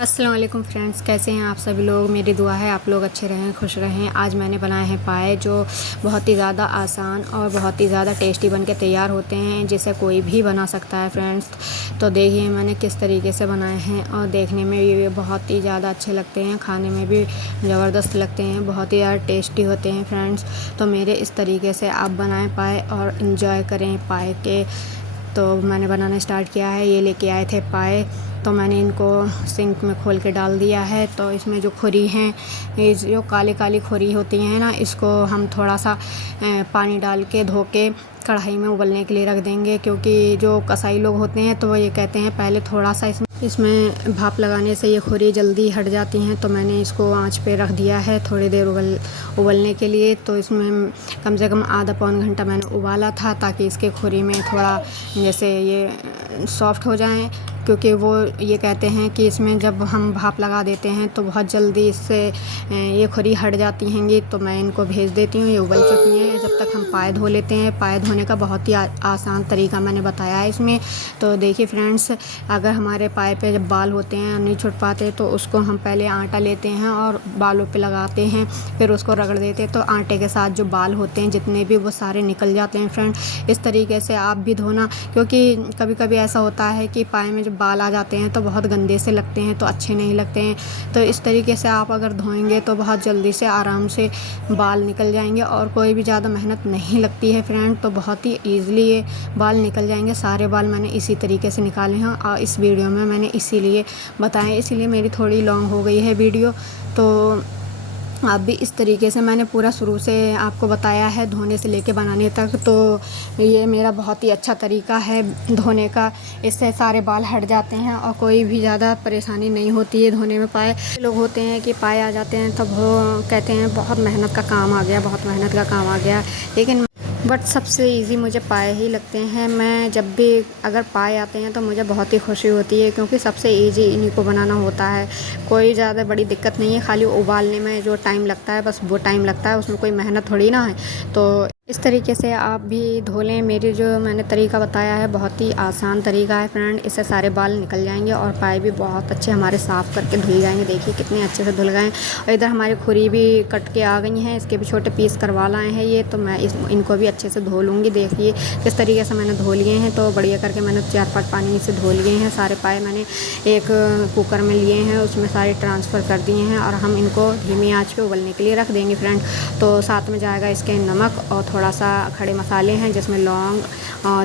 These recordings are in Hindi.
अस्सलाम वालेकुम फ्रेंड्स, कैसे हैं आप सभी लोग। मेरी दुआ है आप लोग अच्छे रहें, खुश रहें। आज मैंने बनाए हैं पाए जो बहुत ही ज़्यादा आसान और बहुत ही ज़्यादा टेस्टी बन के तैयार होते हैं, जिसे कोई भी बना सकता है फ्रेंड्स। तो देखिए मैंने किस तरीके से बनाए हैं और देखने में भी बहुत ही ज़्यादा अच्छे लगते हैं, खाने में भी ज़बरदस्त लगते हैं, बहुत ही ज़्यादा टेस्टी होते हैं फ्रेंड्स। तो मेरे इस तरीके से आप बनाएँ पाए और इन्जॉय करें पाए के। तो मैंने बनाना स्टार्ट किया है। ये लेके आए थे पाए, तो मैंने इनको सिंक में खोल के डाल दिया है। तो इसमें जो खुरी हैं, ये जो काली काली खुरी होती हैं ना, इसको हम थोड़ा सा पानी डाल के धो के कढ़ाई में उबलने के लिए रख देंगे, क्योंकि जो कसाई लोग होते हैं तो वो ये कहते हैं पहले थोड़ा सा इसमें भाप लगाने से ये खुरी जल्दी हट जाती हैं। तो मैंने इसको आंच पे रख दिया है थोड़ी देर उबलने के लिए। तो इसमें कम से कम आधा पौन घंटा मैंने उबाला था, ताकि इसके खुरी में थोड़ा जैसे ये सॉफ्ट हो जाएं, क्योंकि वो ये कहते हैं कि इसमें जब हम भाप लगा देते हैं तो बहुत जल्दी इससे ये खुरी हट जाती हैंगी। तो मैं इनको भेज देती हूँ, ये उबल चुकी हैं। जब तक हम पाए धो लेते हैं। पाए धोने का बहुत ही आसान तरीका मैंने बताया है इसमें। तो देखिए फ्रेंड्स, अगर हमारे पाए पे जब बाल होते हैं नहीं छुट पाते, तो उसको हम पहले आटा लेते हैं और बालों पे लगाते हैं, फिर उसको रगड़ देते हैं। तो आटे के साथ जो बाल होते हैं जितने भी, वो सारे निकल जाते हैं फ्रेंड। इस तरीके से आप भी धोना, क्योंकि कभी कभी ऐसा होता है कि पाए में जब बाल आ जाते हैं तो बहुत गंदे से लगते हैं, तो अच्छे नहीं लगते हैं। तो इस तरीके से आप अगर धोएंगे तो बहुत जल्दी से आराम से बाल निकल जाएंगे और कोई भी ज़्यादा मेहनत नहीं लगती है फ्रेंड। तो बहुत ही ईज़िली ये बाल निकल जाएंगे। सारे बाल मैंने इसी तरीके से निकाले हैं और इस वीडियो में मैंने इसीलिए बताया, इसीलिए मेरी थोड़ी लॉन्ग हो गई है वीडियो। तो आप भी इस तरीके से मैंने पूरा शुरू से आपको बताया है, धोने से लेके बनाने तक। तो ये मेरा बहुत ही अच्छा तरीका है धोने का। इससे सारे बाल हट जाते हैं और कोई भी ज़्यादा परेशानी नहीं होती है धोने में। पाए लोग होते हैं कि पाए आ जाते हैं तब वो कहते हैं बहुत मेहनत का काम आ गया, बहुत मेहनत का काम आ गया, लेकिन बट सबसे इजी मुझे पाए ही लगते हैं। मैं जब भी अगर पाए आते हैं तो मुझे बहुत ही खुशी होती है, क्योंकि सबसे इजी इन्हीं को बनाना होता है। कोई ज़्यादा बड़ी दिक्कत नहीं है, खाली उबालने में जो टाइम लगता है बस वो टाइम लगता है, उसमें कोई मेहनत थोड़ी ना है। तो इस तरीके से आप भी धो लें। मेरी जो मैंने तरीका बताया है बहुत ही आसान तरीका है फ्रेंड। इससे सारे बाल निकल जाएंगे और पाए भी बहुत अच्छे हमारे साफ़ करके धुल जाएंगे। देखिए कितने अच्छे से धुल गए। और इधर हमारी खुरी भी कट के आ गई हैं, इसके भी छोटे पीस करवा लाए हैं ये। तो मैं इनको भी अच्छे से धो लूँगी। देखिए किस तरीके से मैंने धो लिए हैं। तो बढ़िया करके मैंने 4-5 पानी से धो लिए हैं। सारे पाए मैंने एक कुकर में लिए हैं, उसमें सारे ट्रांसफ़र कर दिए हैं और हम इनको धीमी आँच पे उबलने के लिए रख देंगे फ्रेंड। तो साथ में जाएगा इसके नमक और थोड़ा सा खड़े मसाले हैं, जिसमें लौंग,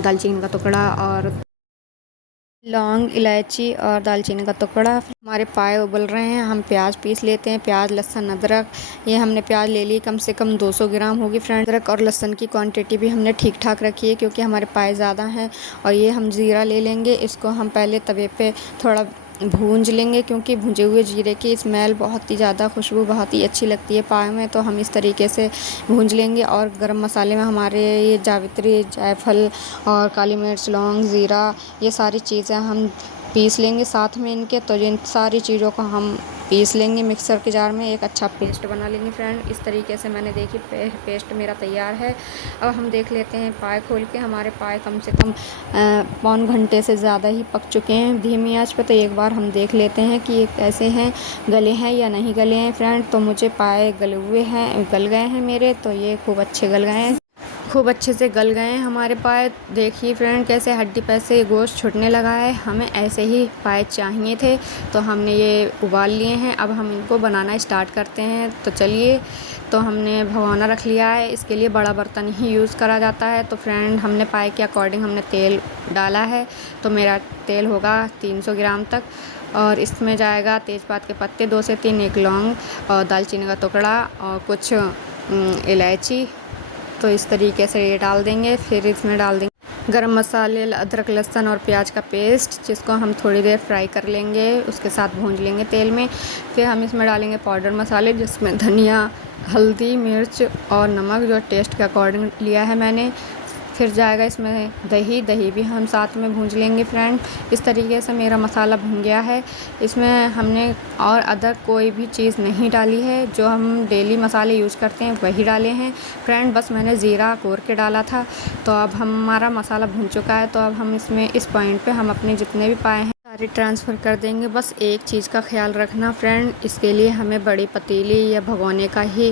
दालचीनी का टुकड़ा और लौंग, इलायची और दालचीनी का टुकड़ा। हमारे पाए उबल रहे हैं, हम प्याज पीस लेते हैं। प्याज, लहसुन, अदरक, ये हमने प्याज ले ली कम से कम 200 ग्राम होगी फ्रेंड। अदरक और लहसुन की क्वांटिटी भी हमने ठीक ठाक रखी है, क्योंकि हमारे पाए ज़्यादा हैं। और ये हम ज़ीरा ले लेंगे, इसको हम पहले तवे पे थोड़ा भूंज लेंगे, क्योंकि भुंजे हुए जीरे की स्मेल बहुत ही ज़्यादा, खुशबू बहुत ही अच्छी लगती है पाए में। तो हम इस तरीके से भूंज लेंगे। और गरम मसाले में हमारे ये जावित्री, जायफल और काली मिर्च, लौंग, ज़ीरा, ये सारी चीज़ें हम पीस लेंगे साथ में इनके। तो इन सारी चीज़ों को हम पीस लेंगे मिक्सर के जार में, एक अच्छा पेस्ट बना लेंगे फ्रेंड। इस तरीके से मैंने देखी पेस्ट मेरा तैयार है। अब हम देख लेते हैं पाए खोल के। हमारे पाए कम से कम पौन घंटे से ज़्यादा ही पक चुके हैं धीमी आंच पे। तो एक बार हम देख लेते हैं कि ये कैसे हैं, गले हैं या नहीं गले हैं फ्रेंड। तो मुझे पाए गले हुए हैं, गल गए हैं मेरे, तो ये खूब अच्छे गल गए हैं, खूब अच्छे से गल गए हैं हमारे पाए। देखिए फ्रेंड कैसे हड्डी पे से गोश्त छूटने लगा है। हमें ऐसे ही पाए चाहिए थे, तो हमने ये उबाल लिए हैं। अब हम इनको बनाना स्टार्ट करते हैं। तो चलिए, तो हमने भगोना रख लिया है। इसके लिए बड़ा बर्तन ही यूज़ करा जाता है। तो फ्रेंड हमने पाए के अकॉर्डिंग हमने तेल डाला है। तो मेरा तेल होगा 300 ग्राम तक। और इसमें जाएगा तेज़पात के पत्ते 2 से 3, एक लौंग और दालचीनी का टुकड़ा और कुछ इलायची। तो इस तरीके से ये डाल देंगे। फिर इसमें डाल देंगे गरम मसाले, अदरक, लहसुन और प्याज का पेस्ट, जिसको हम थोड़ी देर फ्राई कर लेंगे, उसके साथ भूंज लेंगे तेल में। फिर हम इसमें डालेंगे पाउडर मसाले, जिसमें धनिया, हल्दी, मिर्च और नमक जो टेस्ट के अकॉर्डिंग लिया है मैंने। फिर जाएगा इसमें दही, दही भी हम साथ में भूंज लेंगे फ्रेंड। इस तरीके से मेरा मसाला भुन गया है। इसमें हमने और अदर कोई भी चीज़ नहीं डाली है, जो हम डेली मसाले यूज़ करते हैं वही डाले हैं फ्रेंड। बस मैंने ज़ीरा घोर के डाला था। तो अब हमारा मसाला भुन चुका है। तो अब हम इसमें इस पॉइंट पे हम अपने जितने भी पाए हैं सारे ट्रांसफ़र कर देंगे। बस एक चीज़ का ख्याल रखना फ्रेंड, इसके लिए हमें बड़ी पतीली या भगोने का ही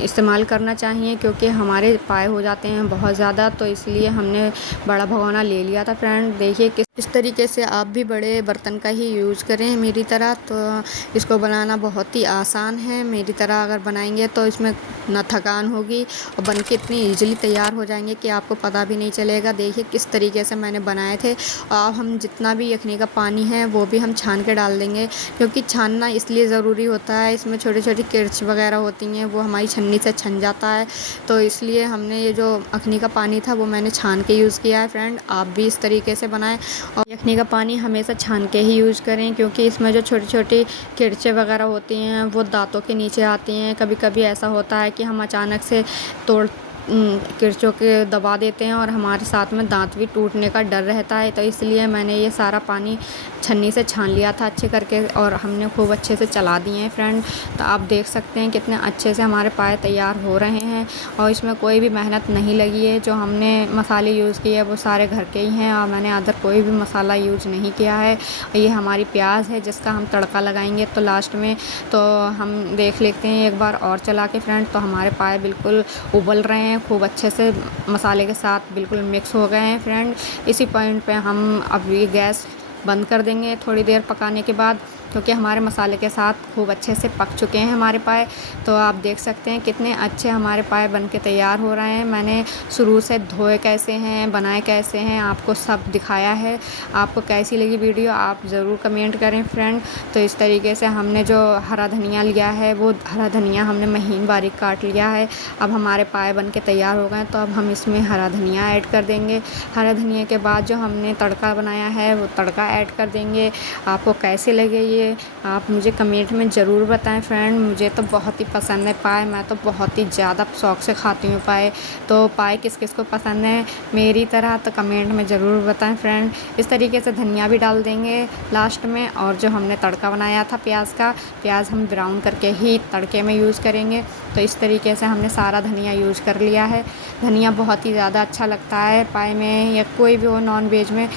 इस्तेमाल करना चाहिए, क्योंकि हमारे पाए हो जाते हैं बहुत ज़्यादा, तो इसलिए हमने बड़ा भगोना ले लिया था फ्रेंड। देखिए इस तरीके से आप भी बड़े बर्तन का ही यूज़ करें मेरी तरह, तो इसको बनाना बहुत ही आसान है। मेरी तरह अगर बनाएंगे तो इसमें ना थकान होगी और बन के इतनी ईजिली तैयार हो जाएंगे कि आपको पता भी नहीं चलेगा। देखिए किस तरीके से मैंने बनाए थे। अब हम जितना भी यखनी का पानी है वो भी हम छान के डाल देंगे, क्योंकि छानना इसलिए ज़रूरी होता है, इसमें छोटी छोटी किर्च वगैरह होती हैं, वो हमारी छन्नी से छन जाता है, तो इसलिए हमने ये जो यखनी का पानी था वो मैंने छान के यूज़ किया है फ्रेंड। आप भी इस तरीके से बनाएं और यखनी का पानी हमेशा छान के ही यूज़ करें, क्योंकि इसमें जो छोटी छोटी किर्चें वगैरह होती हैं वो दांतों के नीचे आती हैं। कभी कभी ऐसा होता है कि हम अचानक से तोड़ किर्चों के दबा देते हैं और हमारे साथ में दांत भी टूटने का डर रहता है, तो इसलिए मैंने ये सारा पानी छन्नी से छान लिया था अच्छे करके और हमने खूब अच्छे से चला दिए हैं फ्रेंड। तो आप देख सकते हैं कितने अच्छे से हमारे पाए तैयार हो रहे हैं और इसमें कोई भी मेहनत नहीं लगी है। जो हमने मसाले यूज़ किए वो सारे घर के ही हैं और मैंने अदर कोई भी मसाला यूज़ नहीं किया है। ये हमारी प्याज है जिसका हम तड़का लगाएंगे तो लास्ट में, तो हम देख लेते हैं एक बार और चला के फ्रेंड। तो हमारे पाए बिल्कुल उबल रहे हैं, खूब अच्छे से मसाले के साथ बिल्कुल मिक्स हो गए हैं फ्रेंड। इसी पॉइंट पे हम अब ये गैस बंद कर देंगे थोड़ी देर पकाने के बाद, क्योंकि हमारे मसाले के साथ खूब अच्छे से पक चुके हैं हमारे पाए। तो आप देख सकते हैं कितने अच्छे हमारे पाए बन के तैयार हो रहे हैं। मैंने शुरू से धोए कैसे हैं, बनाए कैसे हैं, आपको सब दिखाया है। आपको कैसी लगी वीडियो आप ज़रूर कमेंट करें फ्रेंड। तो इस तरीके से हमने जो हरा धनिया लिया है वो हरा धनिया हमने महीन बारीक काट लिया है। अब हमारे पाए बन के तैयार हो गए, तो अब हम इसमें हरा धनिया ऐड कर देंगे। हरा धनिया के बाद जो हमने तड़का बनाया है वो तड़का ऐड कर देंगे। आपको कैसे लगे ये आप मुझे कमेंट में ज़रूर बताएं फ्रेंड। मुझे तो बहुत ही पसंद है पाए, मैं तो बहुत ही ज़्यादा शौक़ से खाती हूँ पाए। तो पाए किस किस को पसंद है मेरी तरह, तो कमेंट में ज़रूर बताएं फ्रेंड। इस तरीके से धनिया भी डाल देंगे लास्ट में। और जो हमने तड़का बनाया था प्याज का, प्याज हम ब्राउन करके ही तड़के में यूज़ करेंगे। तो इस तरीके से हमने सारा धनिया यूज़ कर लिया है। धनिया बहुत ही ज़्यादा अच्छा लगता है पाए में या कोई भी हो नॉन वेज में,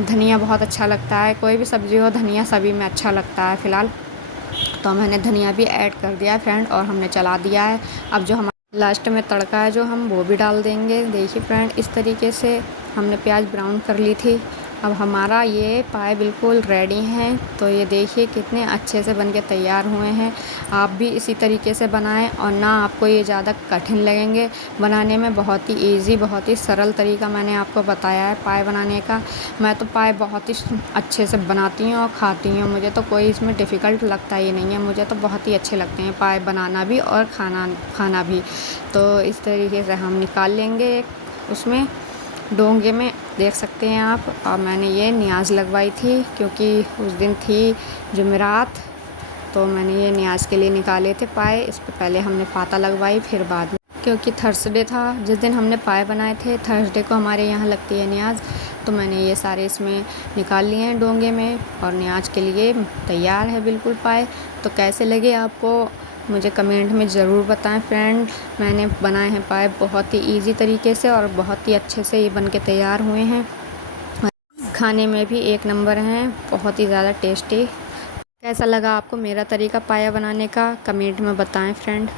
धनिया बहुत अच्छा लगता है। कोई भी सब्ज़ी हो धनिया सभी में अच्छा लगता है फ़िलहाल। तो मैंने धनिया भी ऐड कर दिया है फ्रेंड और हमने चला दिया है। अब जो हमारा लास्ट में तड़का है जो हम वो भी डाल देंगे। देखिए फ्रेंड इस तरीके से हमने प्याज ब्राउन कर ली थी। अब हमारा ये पाए बिल्कुल रेडी हैं। तो ये देखिए कितने अच्छे से बनके तैयार हुए हैं। आप भी इसी तरीके से बनाएं और ना आपको ये ज़्यादा कठिन लगेंगे बनाने में। बहुत ही इजी, बहुत ही सरल तरीका मैंने आपको बताया है पाए बनाने का। मैं तो पाए बहुत ही अच्छे से बनाती हूँ और खाती हूँ, मुझे तो कोई इसमें डिफ़िकल्ट लगता ही नहीं है। मुझे तो बहुत ही अच्छे लगते हैं पाए बनाना भी और खाना भी। तो इस तरीके से हम निकाल लेंगे उसमें डोंगे में, देख सकते हैं आप। और मैंने ये न्याज़ लगवाई थी क्योंकि उस दिन थी जुमेरात, तो मैंने ये न्याज़ के लिए निकाले थे पाए। इस पर पहले हमने पाता लगवाई, फिर बाद में, क्योंकि थर्सडे था जिस दिन हमने पाए बनाए थे, थर्सडे को हमारे यहाँ लगती है न्याज़। तो मैंने ये सारे इसमें निकाल लिए हैं डोंगे में और न्याज़ के लिए तैयार है बिल्कुल पाए। तो कैसे लगे आपको मुझे कमेंट में ज़रूर बताएं फ्रेंड। मैंने बनाए हैं पाए बहुत ही इजी तरीके से और बहुत ही अच्छे से ये बन के तैयार हुए हैं। खाने में भी एक नंबर हैं, बहुत ही ज़्यादा टेस्टी। कैसा लगा आपको मेरा तरीका पाया बनाने का, कमेंट में बताएं फ्रेंड।